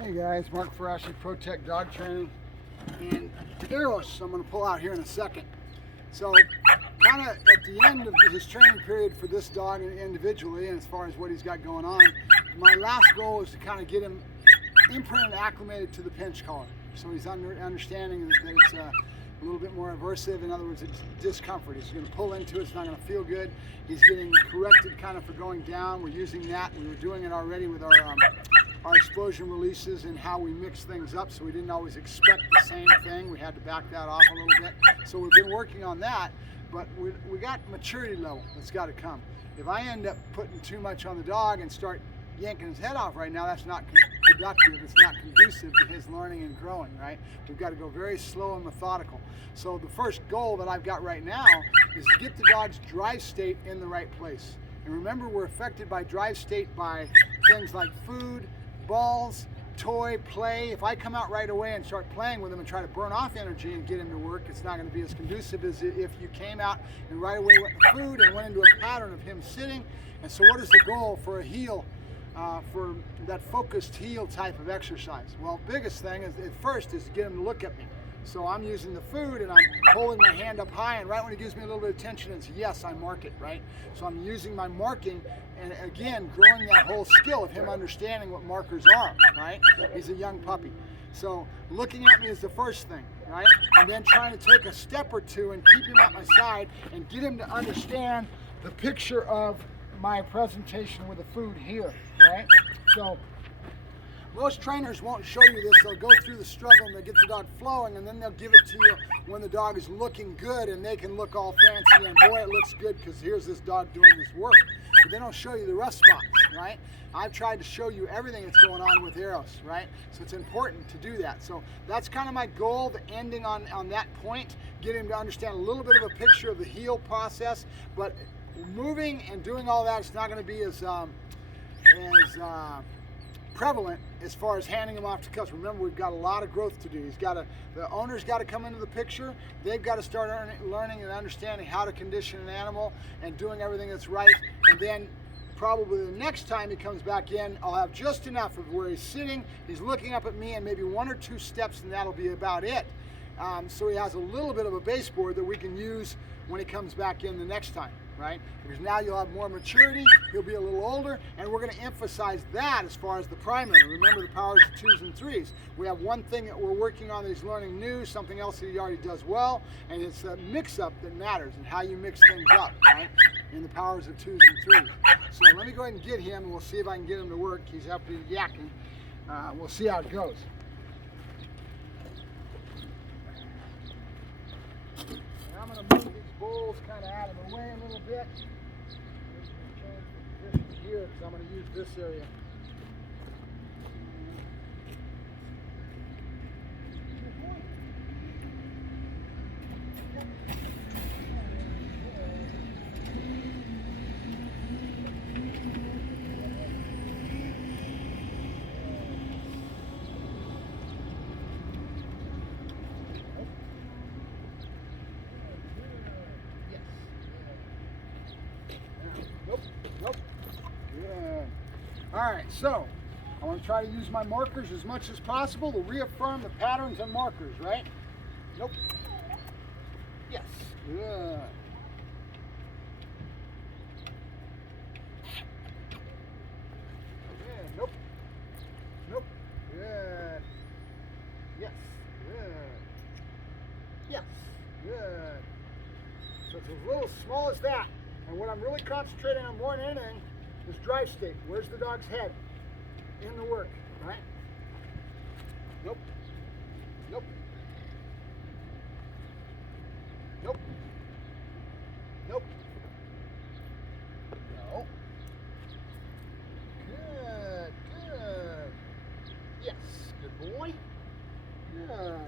Hey guys, Mark Ferrasci, Protect Dog Training, and Eros I'm going to pull out here in a second. So kind of at the end of his training period for this dog individually, and as far as what he's got going on, my last goal is to kind of get him imprinted and acclimated to the pinch collar. So he's understanding that it's a little bit more aversive. In other words, it's discomfort. He's going to pull into it. It's not going to feel good. He's getting corrected kind of for going down. We're using that. We were doing it already with our explosion releases and how we mix things up, so we didn't always expect the same thing. We had to back that off a little bit. So we've been working on that, but we got maturity level that's got to come. If I end up putting too much on the dog and start yanking his head off right now, that's not productive. It's not conducive to his learning and growing, right? We've got to go very slow and methodical. So the first goal that I've got right now is to get the dog's drive state in the right place. And remember, we're affected by drive state by things like food, balls, toy, play. If I come out right away and start playing with him and try to burn off energy and get him to work, it's not going to be as conducive as if you came out and right away went to food and went into a pattern of him sitting. And so what is the goal for a heel, for that focused heel type of exercise? Well, biggest thing is at first is to get him to look at me. So I'm using the food and I'm holding my hand up high, and right when he gives me a little bit of attention, it's yes, I mark it, right? So I'm using my marking, and again, growing that whole skill of him understanding what markers are, right? He's a young puppy. So looking at me is the first thing, right? And then trying to take a step or two and keep him at my side and get him to understand the picture of my presentation with the food here, right? So most trainers won't show you this. They'll go through the struggle and they'll get the dog flowing, and then they'll give it to you when the dog is looking good and they can look all fancy and boy, it looks good because here's this dog doing this work. But they don't show you the rough spots, right? I've tried to show you everything that's going on with Eros, right? So it's important to do that. So that's kind of my goal, the ending on that point, get him to understand a little bit of a picture of the heel process, but moving and doing all that, it's not going to be as prevalent as far as handing him off to customers. Remember, we've got a lot of growth to do. The owner's got to come into the picture. They've got to start learning and understanding how to condition an animal and doing everything that's right. And then probably the next time he comes back in, I'll have just enough of where he's sitting, he's looking up at me, and maybe one or two steps, and that'll be about it. So he has a little bit of a baseboard that we can use when he comes back in the next time, right? Because now you'll have more maturity, he'll be a little older, and we're going to emphasize that as far as the primary. Remember the powers of 2s and 3s. We have one thing that we're working on that he's learning new, something else that he already does well, and it's the mix-up that matters and how you mix things up, right? In the powers of 2s and 3s. So let me go ahead and get him, and we'll see if I can get him to work. He's up to yakking. We'll see how it goes. I'm going to move these bowls kind of out of the way a little bit. Just change the position here because I'm going to use this area. Nope. Good. All right, so I want to try to use my markers as much as possible to reaffirm the patterns and markers, right? Nope. Yes. Good. Good. Nope. Nope. Good. Yes. Good. Yes. Good. So it's as little small as that. And what I'm really concentrating on more than anything is drive state. Where's the dog's head in the work, right? Nope. Nope. Nope. Nope. No. Good. Good. Yes. Good boy. Good.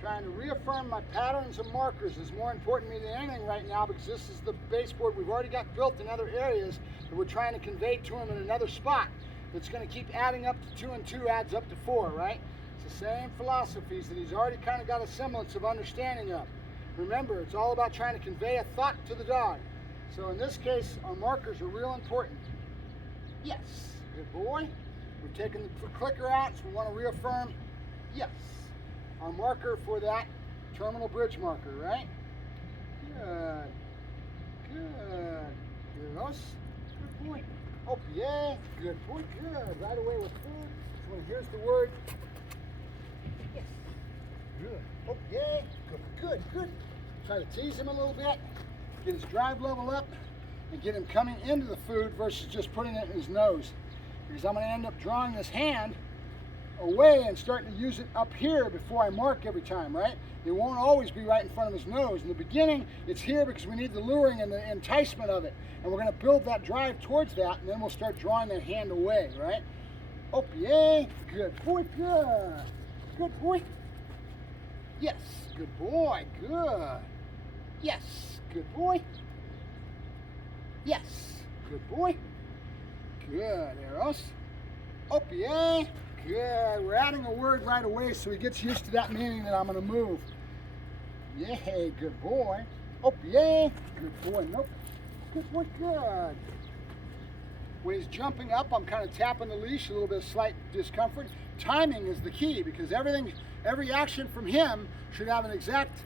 Trying to reaffirm my patterns and markers is more important to me than anything right now, because this is the baseboard we've already got built in other areas that we're trying to convey to him in another spot. That's going to keep adding up to 2 and 2 adds up to 4, right? It's the same philosophies that he's already kind of got a semblance of understanding of. Remember, it's all about trying to convey a thought to the dog. So in this case, our markers are real important. Yes, good boy. We've taken the clicker out, so we want to reaffirm, yes, our marker for that terminal bridge marker, right? Good. Good. Eros. Good boy. Oh, yeah. Good boy. Good. Right away with food. So when here's the word, yes. Good. Oh, yeah. Good. Good. Try to tease him a little bit, get his drive level up, and get him coming into the food versus just putting it in his nose. Because I'm going to end up drawing this hand away and starting to use it up here before I mark every time, right? It won't always be right in front of his nose. In the beginning, it's here because we need the luring and the enticement of it. And we're going to build that drive towards that, and then we'll start drawing that hand away, right? Oh, yay. Good boy. Good. Good boy. Yes. Good boy. Good. Yes. Good boy. Yes. Good boy. Good. Eros. Oh, yay. Good. We're adding a word right away so he gets used to that meaning that I'm going to move. Yay. Good boy. Oh, yay. Good boy. Nope. Good boy. Good. When he's jumping up, I'm kind of tapping the leash, a little bit of slight discomfort. Timing is the key because every action from him should have an exact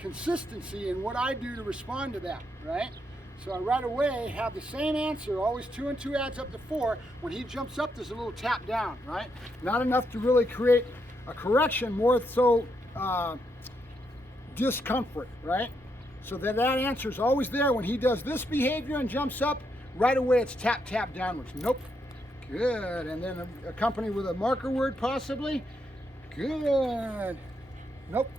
consistency in what I do to respond to that, right? So I right away have the same answer, always 2 and 2 adds up to 4. When he jumps up, there's a little tap down, right? Not enough to really create a correction, more so discomfort, right? So that answer is always there. When he does this behavior and jumps up, right away it's tap, tap downwards. Nope. Good. And then accompany with a marker word possibly. Good. Nope.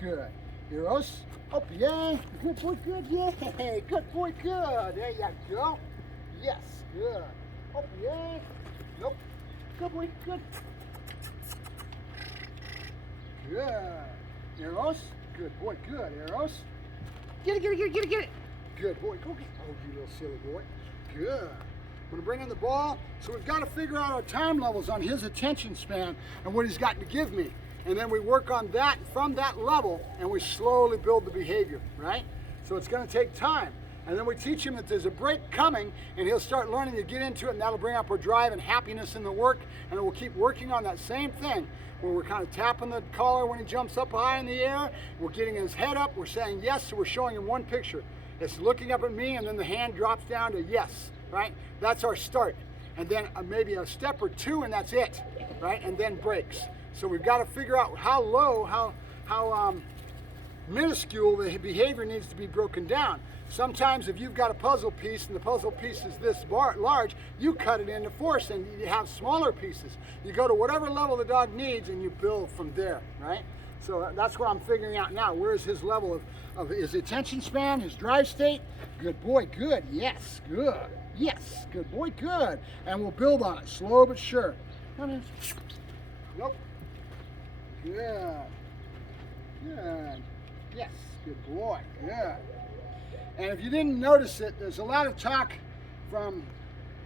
Good. Eros. Oh, yeah. Good boy, good. Yay. Good boy, good. There you go. Yes. Good. Oh, yeah. Nope. Good boy, good. Good. Eros. Good boy, good. Eros. Get it. Good boy. Go get it. Oh, you little silly boy. Good. I'm going to bring in the ball. So we've got to figure out our time levels on his attention span and what he's got to give me. And then we work on that from that level and we slowly build the behavior, right? So it's going to take time. And then we teach him that there's a break coming and he'll start learning to get into it, and that'll bring up our drive and happiness in the work. And we'll keep working on that same thing where we're kind of tapping the collar when he jumps up high in the air. We're getting his head up. We're saying yes, so we're showing him one picture. It's looking up at me and then the hand drops down to yes, right? That's our start. And then maybe a step or two and that's it, right? And then breaks. So we've got to figure out how low, how minuscule the behavior needs to be broken down. Sometimes if you've got a puzzle piece and the puzzle piece is this large, you cut it into 4 and you have smaller pieces. You go to whatever level the dog needs and you build from there, right? So that's what I'm figuring out now. Where's his level of his attention span, his drive state? Good boy, good. Yes, good. Yes, good boy, good. And we'll build on it, slow but sure. Nope. Good. Good. Yes, good boy. Good. And if you didn't notice it, there's a lot of talk from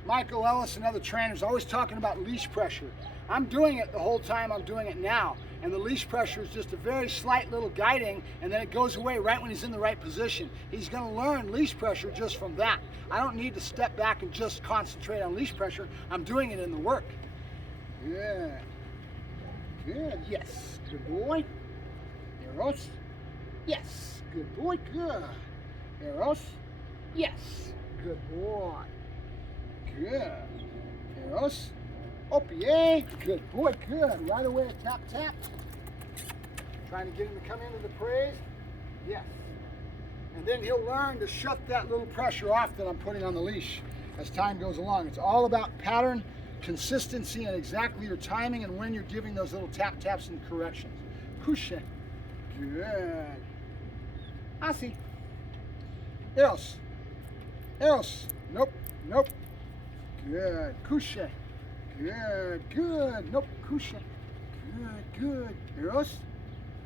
Michael Ellis and other trainers always talking about leash pressure. I'm doing it the whole time I'm doing it now. And the leash pressure is just a very slight little guiding, and then it goes away right when he's in the right position. He's going to learn leash pressure just from that. I don't need to step back and just concentrate on leash pressure. I'm doing it in the work. Good. Good. Yes. Good boy. Eros. Yes. Good boy. Good. Eros. Yes. Good boy. Good. Eros. Oh, yay. Good boy. Good. Right away, tap, tap. Trying to get him to come into the praise. Yes. And then he'll learn to shut that little pressure off that I'm putting on the leash as time goes along. It's all about pattern, consistency, and exactly your timing and when you're giving those little tap taps and corrections. Couche. Good. Asi. Eros. Eros. Nope. Nope. Good. Couche. Good. Good. Nope. Couche. Good. Good. Eros.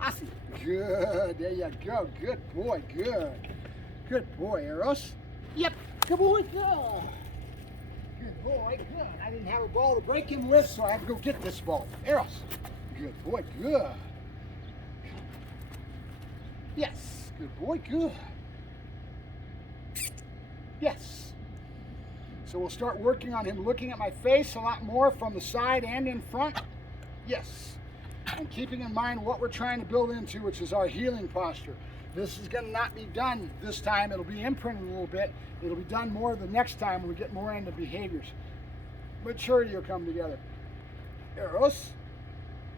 Asi. Good. There you go. Good boy. Good. Good boy, Eros. Yep. Good boy. Good. Good boy. Good. I didn't have a ball to break him with, so I have to go get this ball. Eros. Good boy. Good. Yes. Good boy. Good. Yes. So we'll start working on him looking at my face a lot more from the side and in front. Yes. And keeping in mind what we're trying to build into, which is our healing posture. This is going to not be done this time. It'll be imprinted a little bit. It'll be done more the next time when we get more into behaviors. Maturity will come together. Eros.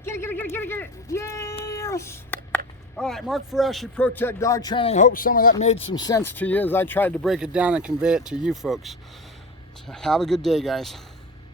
Get it. Yes. All right, Mark Ferrasci, Protect Dog Training. I hope some of that made some sense to you as I tried to break it down and convey it to you folks. So have a good day, guys.